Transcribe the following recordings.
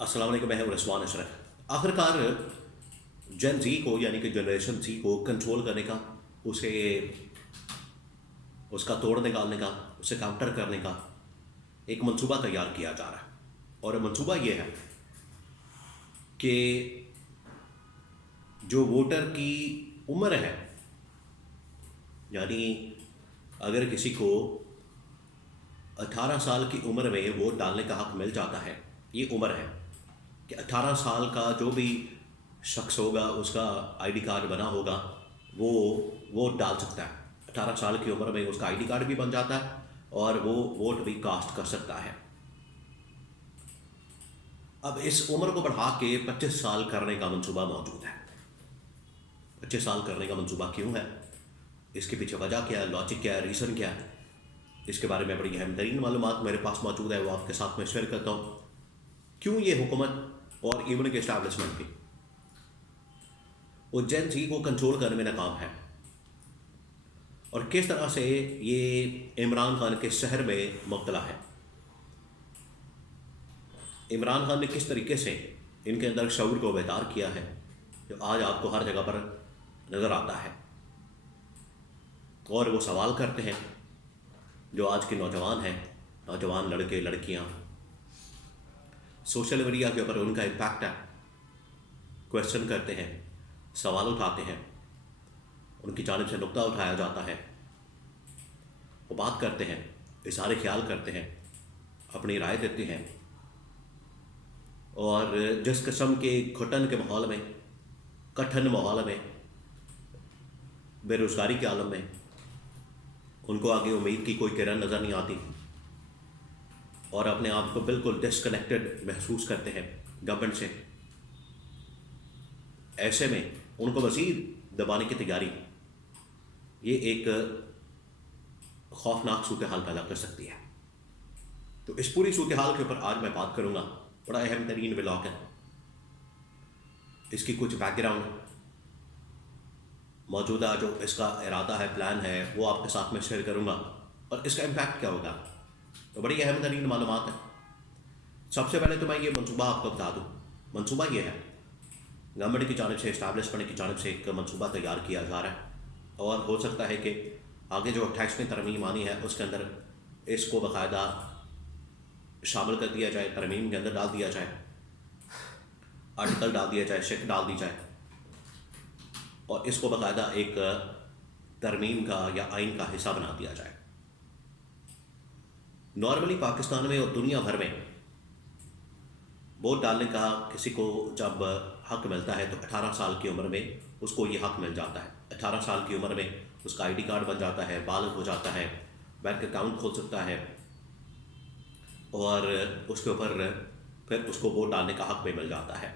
अस्सलाम वालेकुम, मैं हूं रसवान अशरफ। आखिरकार जेन जी को यानी कि जनरेशन जी को कंट्रोल करने का, उसे उसका तोड़ निकालने का, उसे काउंटर करने का एक मंसूबा तैयार किया जा रहा है। और मंसूबा ये है कि जो वोटर की उम्र है, यानी अगर किसी को 18 साल की उम्र में वोट डालने का हक मिल जाता है, ये उम्र है कि 18 साल का जो भी शख्स होगा, उसका आईडी कार्ड बना होगा, वो वोट डाल सकता है। 18 साल की उम्र में उसका आईडी कार्ड भी बन जाता है और वो वोट भी कास्ट कर सकता है। अब इस उम्र को बढ़ा के 25 साल करने का मंसूबा मौजूद है। 25 साल करने का मंसूबा क्यों है, इसके पीछे वजह क्या है, लॉजिक क्या है, रीज़न क्या है, इसके बारे में बड़ी अहम तरीन मालूमात मेरे पास मौजूद है, वो आपके साथ में शेयर करता हूँ। क्यों ये हुकूमत और इवन के इस्टेब्लिशमेंट भी वो जेन जी को कंट्रोल करने में नाकाम है, और किस तरह से ये इमरान खान के शहर में मुब्तला है। इमरान खान ने किस तरीके से इनके अंदर शऊर को बेदार किया है, जो आज आपको हर जगह पर नज़र आता है। और वो सवाल करते हैं, जो आज के नौजवान हैं, नौजवान लड़के लड़कियां, सोशल मीडिया के ऊपर उनका इम्पैक्ट है, क्वेश्चन करते हैं, सवाल उठाते हैं, उनकी जानिब से नुक्ता उठाया जाता है, वो बात करते हैं, इज़हार ख्याल करते हैं, अपनी राय देते हैं। और जिस किस्म के घुटन के माहौल में, कठिन माहौल में, बेरोज़गारी के आलम में उनको आगे उम्मीद की कोई किरण नज़र नहीं आती और अपने आप को बिल्कुल डिस्कनेक्टेड महसूस करते हैं गवर्नमेंट से, ऐसे में उनको मज़ीद दबाने की तैयारी ये एक खौफनाक सूरत हाल पैदा कर सकती है। तो इस पूरी सूरत हाल के ऊपर आज मैं बात करूँगा। बड़ा अहम तरीन ब्लॉग है, इसकी कुछ बैकग्राउंड, मौजूदा जो इसका इरादा है, प्लान है, वो आपके साथ में शेयर करूँगा और इसका इम्पैक्ट क्या होगा। तो बड़ी अहम तरीन मालूमात है। सबसे पहले तो मैं ये मंसूबा आपको बता दूँ। मंसूबा ये है, गवर्नमेंट की जानिब से, इस्टेब्लिशमेंट की जानिब से एक मंसूबा तैयार किया जा रहा है और हो सकता है कि आगे जो 28वीं तरमीम आनी है उसके अंदर इसको बाकायदा शामिल कर दिया जाए, तरमीम के अंदर डाल दिया जाए, आर्टिकल डाल दिया जाए, शिक डाल दी जाए और इसको बाकायदा एक तरमीम का या आइन का हिस्सा बना दिया जाए। नॉर्मली पाकिस्तान में और दुनिया भर में वोट डालने का किसी को जब हक मिलता है तो 18 साल की उम्र में उसको ये हक मिल जाता है। 18 साल की उम्र में उसका आईडी कार्ड बन जाता है, बालिग हो जाता है, बैंक अकाउंट खोल सकता है और उसके ऊपर फिर उसको वोट डालने का हक भी मिल जाता है।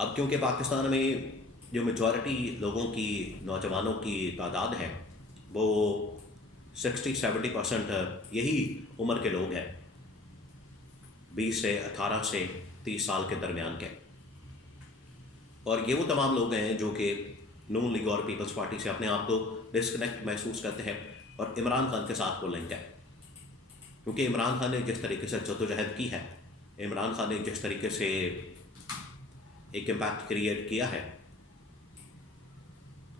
अब क्योंकि पाकिस्तान में जो मेजॉरिटी लोगों की, नौजवानों की तादाद है वो 60-70% यही उम्र के लोग हैं, 20 से 18 से 30 साल के दरमियान के, और ये वो तमाम लोग हैं जो कि नून लीग और पीपल्स पार्टी से अपने आप को डिस्कनेक्ट महसूस करते हैं और इमरान खान के साथ वो लिंक है। क्योंकि इमरान खान ने जिस तरीके से जद्दोजहद की है, इमरान खान ने जिस तरीके से एक इम्पैक्ट क्रिएट किया है,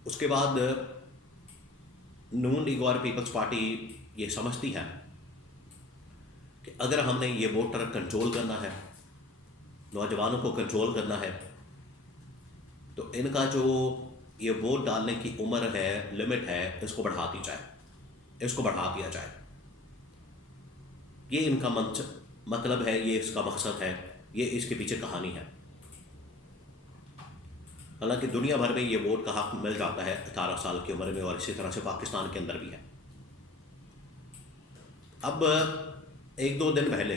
उसके बाद नून लीग और पीपल्स पार्टी ये समझती है कि अगर हमने ये वोटर कंट्रोल करना है, नौजवानों को कंट्रोल करना है, तो इनका जो ये वोट डालने की उम्र है, लिमिट है, इसको बढ़ा दी जाए, इसको बढ़ा दिया जाए। ये इनका मतलब है, ये इसका मकसद है, ये इसके पीछे कहानी है। हालांकि दुनिया भर में ये वोट का हक मिल जाता है 18 साल की उम्र में और इसी तरह से पाकिस्तान के अंदर भी है। अब 1-2 दिन पहले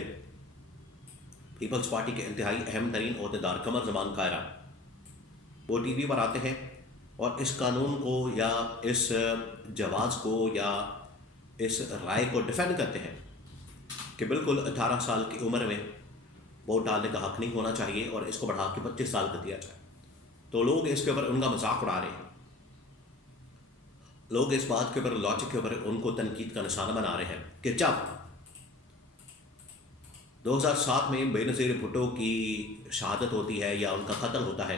पीपल्स पार्टी के इंतहाई अहम तरीन अहदेदार कमर जमान कायरा वो टीवी पर आते हैं और इस कानून को या इस जवाज़ को या इस राय को डिफेंड करते हैं कि बिल्कुल 18 साल की उम्र में वोट डालने का हक नहीं होना चाहिए और इसको बढ़ा के 25 साल कर दिया जाए। तो लोग इसके ऊपर उनका मजाक उड़ा रहे हैं, लोग इस बात के ऊपर, लॉजिक के ऊपर उनको तनकीद का निशाना बना रहे हैं कि जब 2007 में बेनज़ीर भुट्टो की शहादत होती है या उनका कत्ल होता है,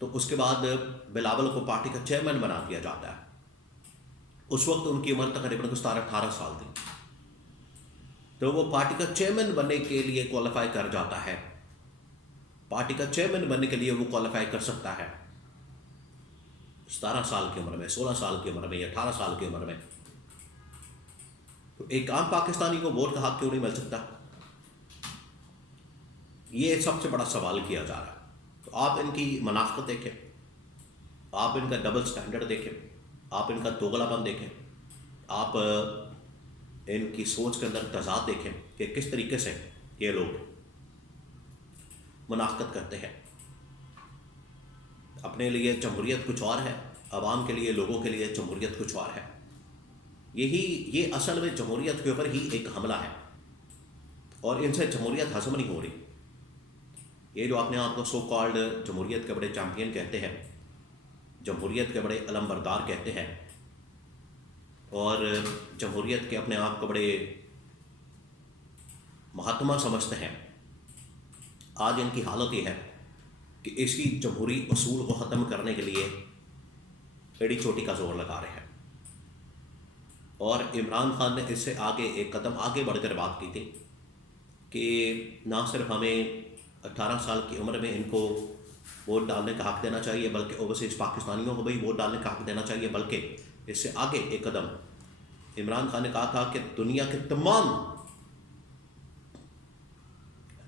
तो उसके बाद बिलावल को पार्टी का चेयरमैन बना दिया जाता है। उस वक्त उनकी उम्र तकरीबन 17-18 साल थी। तो वो पार्टी का चेयरमैन बनने के लिए क्वालिफाई कर जाता है। पार्टी का चेयरमैन बनने के लिए वो क्वालिफाई कर सकता है 17 साल की उम्र में, 16 साल की उम्र में या 18 साल की उम्र में। तो एक आम पाकिस्तानी को वोट का हक क्यों नहीं मिल सकता? ये सबसे बड़ा सवाल किया जा रहा है। तो आप इनकी मुनाफत देखें, आप इनका डबल स्टैंडर्ड देखें, आप इनका दोगलापन देखें, आप इनकी सोच के अंदर तजाद देखें कि किस तरीके से ये लोग मुनाफकत करते हैं। अपने लिए जमहूरियत कुछ और है, अवाम के लिए, लोगों के लिए जमहूरियत कुछ और है। ये असल में जमहूरियत के ऊपर ही एक हमला है और इनसे जमहूरियत हजम नहीं हो रही। ये जो अपने आप को सो कॉल्ड जमहूरियत के बड़े चैम्पियन कहते हैं, जमहूरियत के बड़े अलमबरदार कहते हैं और जमहूरियत के अपने आप को बड़े महात्मा समझते हैं, आज इनकी हालत ये है कि इसी जमहूरी असूल को ख़त्म करने के लिए एड़ी चोटी का जोर लगा रहे हैं। और इमरान खान ने इससे आगे एक कदम आगे बढ़कर बात की थी कि ना सिर्फ हमें 18 साल की उम्र में इनको वोट डालने का हक देना चाहिए, बल्कि ओवरसीज़ पाकिस्तानियों को भी वोट डालने का हक देना चाहिए, बल्कि इससे आगे एक कदम इमरान खान ने कहा था कि दुनिया के तमाम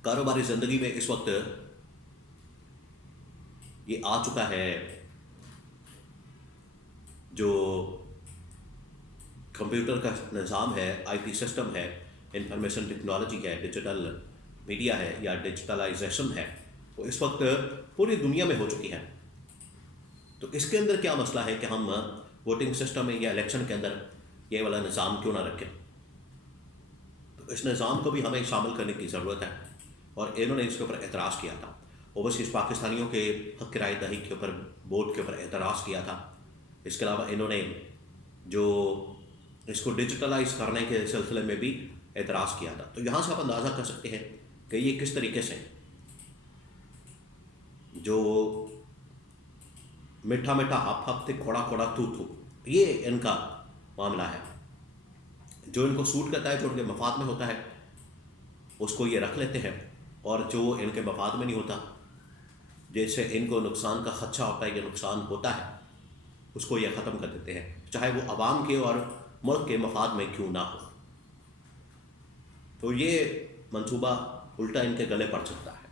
कारोबारी ज़िंदगी में इस वक्त ये आ चुका है, जो कंप्यूटर का निज़ाम है, आईटी सिस्टम है, इंफॉर्मेशन टेक्नोलॉजी है, डिजिटल मीडिया है या डिजिटलाइजेशन है, वो इस वक्त पूरी दुनिया में हो चुकी है। तो इसके अंदर क्या मसला है कि हम वोटिंग सिस्टम में या इलेक्शन के अंदर ये वाला निज़ाम क्यों ना रखें? तो इस निज़ाम को भी हमें शामिल करने की ज़रूरत है और इन्होंने इसके ऊपर एतराज़ किया था। ओवरसीज़ पाकिस्तानियों के हक किराए दही के ऊपर, वोट के ऊपर एतराज़ किया था। इसके अलावा इन्होंने जो इसको डिजिटलाइज करने के सिलसिले में भी एतराज़ किया था। तो यहाँ से आप अंदाज़ा कर सकते हैं कि ये किस तरीके से जो मीठा मीठा हप हप थे, खोड़ा खोड़ा थू थू, ये इनका मामला है। जो इनको सूट करता है, जो उनके मफाद में होता है, उसको ये रख लेते हैं, और जो इनके मफाद में नहीं होता, जैसे इनको नुकसान का खदशा होता है या नुकसान होता है, उसको ये ख़त्म कर देते हैं, चाहे वो अवाम के और मुल्क के मफाद में क्यों ना हो। तो ये मंसूबा उल्टा इनके गले पड़ सकता है।